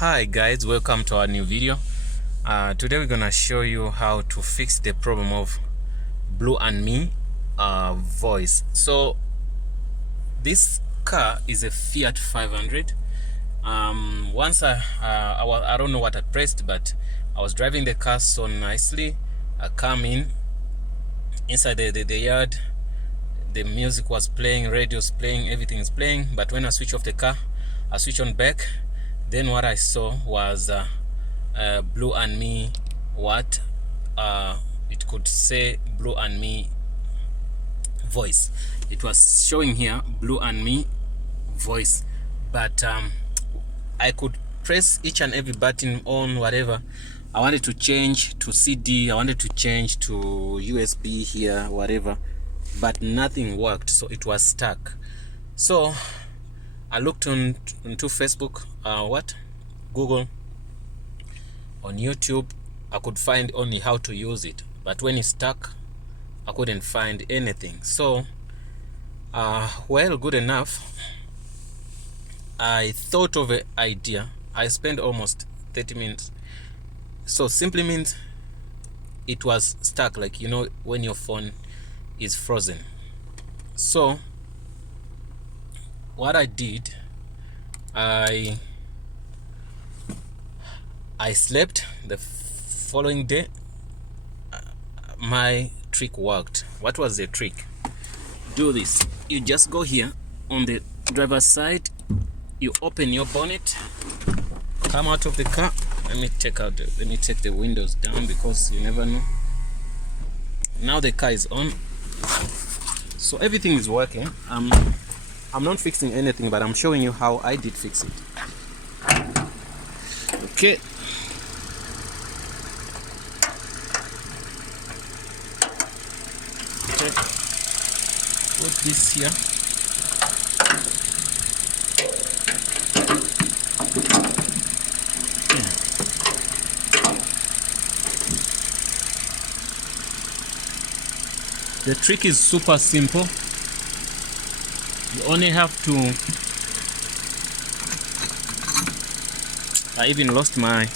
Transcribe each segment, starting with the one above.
Hi guys, welcome to our new video. Today we're gonna show you how to fix the problem of Blue&Me voice. So this car is a Fiat 500. Once I don't know what I pressed, but I was driving the car so nicely. I come inside the yard. The music was playing, radio's playing, everything is playing. But when I switch off the car, I switch on back. Then what I saw was Blue&Me it could say Blue&Me voice. It was showing here Blue&Me voice, but I could press each and every button on whatever I wanted to change to CD, I wanted to change to USB here, whatever, but nothing worked, so it was stuck. So I looked into Facebook, Google, on YouTube. I could find only how to use it, but when it's stuck, I couldn't find anything. So well, good enough, I thought of an idea. I spent almost 30 minutes. So simply means it was stuck, like, you know, when your phone is frozen. So what I did, I slept. The following day, my trick worked. What was the trick? Do this. You just go here on the driver's side, you open your bonnet, come out of the car. Let me take the windows down because you never know. Now the car is on, so everything is working. I'm not fixing anything, but I'm showing you how I did fix it. Okay. Put this here. The trick is super simple. You only have to, I even lost my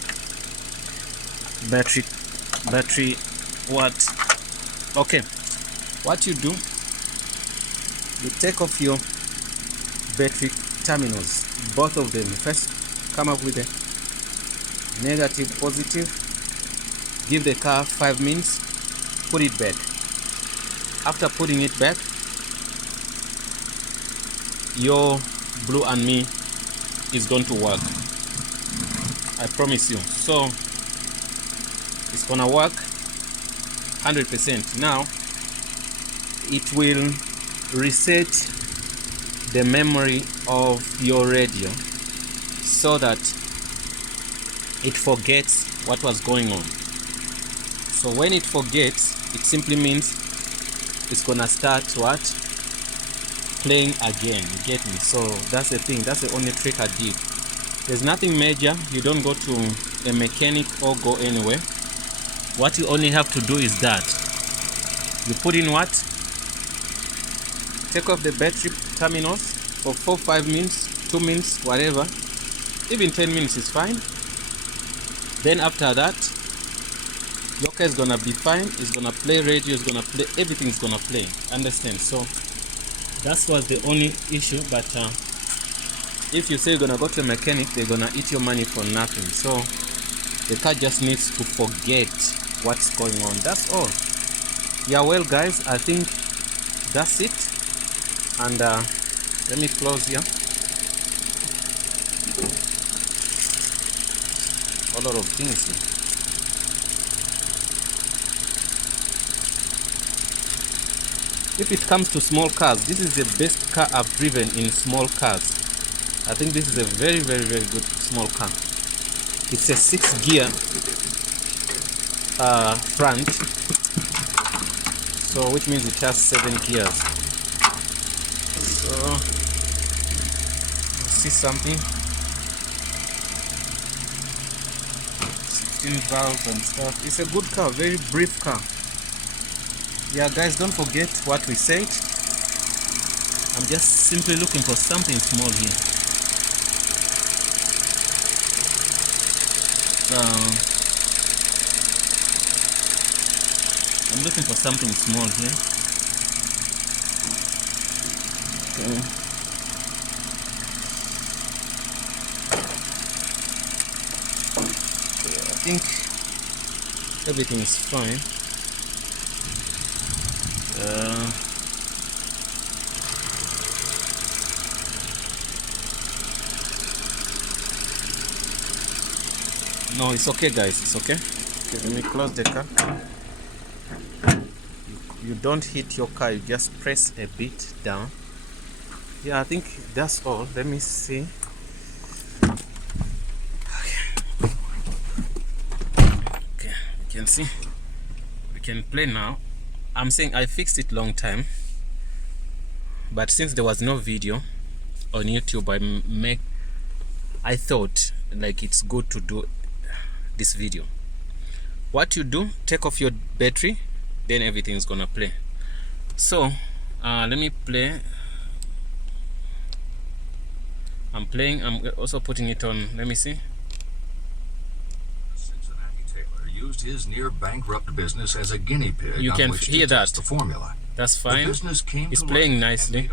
battery. What? Okay, what you do, you take off your battery terminals, both of them. First come up with a negative, positive, give the car 5 minutes, put it back. After putting it back, your Blue&Me is going to work, I promise you. So it's gonna work 100%. Now it will reset the memory of your radio so that it forgets what was going on. So when it forgets, it simply means it's gonna start playing again. You get me? So that's the thing. That's the only trick I did. There's nothing major. You don't go to a mechanic or go anywhere. What you only have to do is that you put in take off the battery terminals for 4-5 minutes, 2 minutes, whatever, even 10 minutes is fine. Then after that, your car is gonna be fine. It's gonna play radio, it's gonna play, everything's gonna play. Understand? So that was the only issue. But if you say you're gonna go to a mechanic, they're gonna eat your money for nothing. So the car just needs to forget what's going on. That's all. Yeah, well guys, I think that's it. And let me close here. A lot of things here. If it comes to small cars, this is the best car I've driven in small cars. I think this is a very, very, very good small car. It's a 6-gear front, so which means it has 7 gears. So see something, 16 valves and stuff. It's a good car, very brief car. Yeah guys, don't forget what we said. I'm just simply looking for something small here. I'm looking for something small here. Okay. I think everything is fine. No, it's okay, guys. It's okay. Okay, let me close the car. You don't hit your car. You just press a bit down. Yeah, I think that's all. Let me see. Okay, you can see. We can play now. I'm saying I fixed it long time, but since there was no video on YouTube, I thought like it's good to do this video. What you do, take off your battery, then everything's gonna play. So let me play. I'm playing. I'm also putting it on. Let me see. Used his near bankrupt business as a guinea pig. You can hear that. The formula. That's fine. It's playing nicely.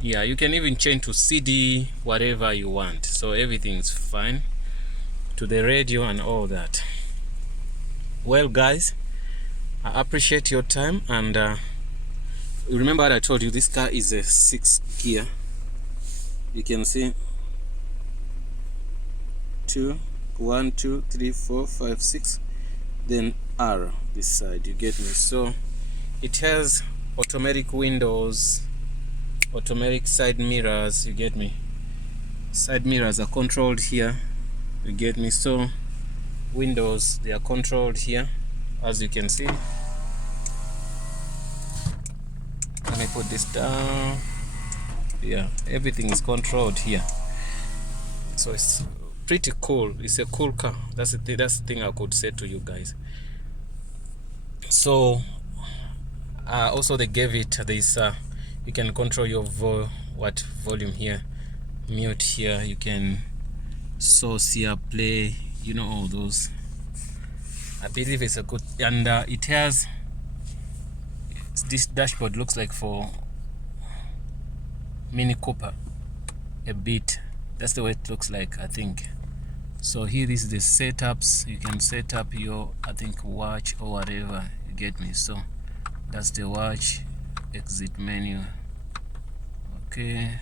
Yeah, you can even change to CD, whatever you want. So everything's fine. To the radio and all that. Well, guys, I appreciate your time, and remember what I told you. This car is a 6 gear. You can see 2, 1, 2, 3, 4, 5, 6, then R this side. You get me? So it has automatic windows, automatic side mirrors. You get me? Side mirrors are controlled here. You get me? So windows, they are controlled here, as you can see. Let me put this down. Yeah, everything is controlled here. So it's pretty cool. It's a cool car. That's the thing I could say to you guys. So also they gave it this you can control your volume here, mute here, you can source here, play, you know, all those. I believe it's a good, and it has this dashboard, looks like for Mini Cooper a bit. That's the way it looks like, I think. So here is the setups. You can set up your, I think, watch or whatever. You get me? So that's the watch. Exit menu. Okay.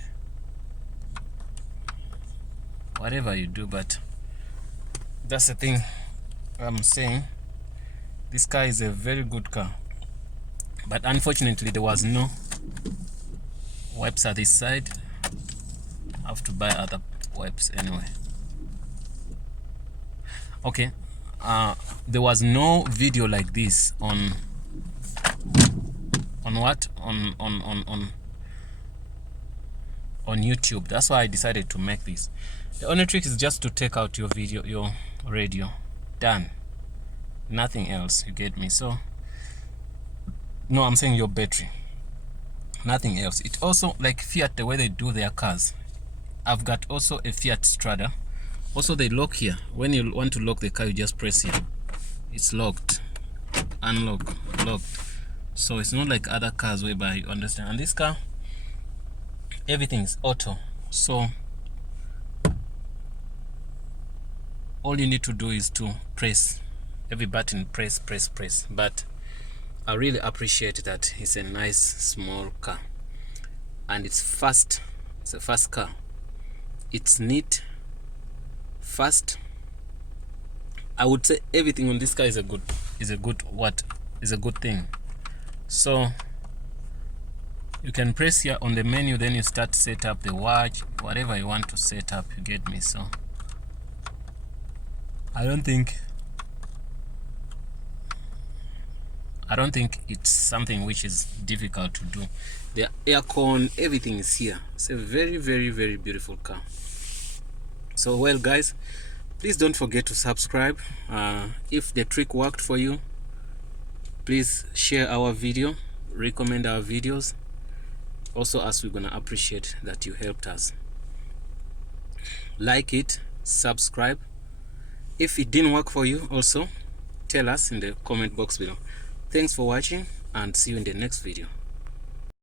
Whatever you do, but that's the thing I'm saying. This car is a very good car, but unfortunately there was no wipes at this side. I have to buy other wipes anyway. Okay, there was no video like this on what on YouTube. That's why I decided to make this. The only trick is just to take out your video, your radio. Done. Nothing else. You get me? So no, I'm saying your battery. Nothing else. It also, like Fiat, the way they do their cars. I've got also a Fiat Strada. Also they lock here. When you want to lock the car, you just press here. It's locked. Unlock. Locked. So it's not like other cars whereby you understand. And this car, everything is auto. So all you need to do is to press every button. Press. But I really appreciate that. It's a nice small car, and it's fast. It's a fast car. It's neat, fast. I would say everything on this car is a good thing. So you can press here on the menu, then you start set up the watch, whatever you want to set up. You get me? So I don't think it's something which is difficult to do. The aircon, everything is here. It's a very, very, very beautiful car. So, well, guys, please don't forget to subscribe. If the trick worked for you, please share our video, recommend our videos. Also, as we're gonna appreciate that you helped us. Like it, subscribe, If it didn't work for you, also tell us in the comment box below. Thanks for watching and see you in the next video.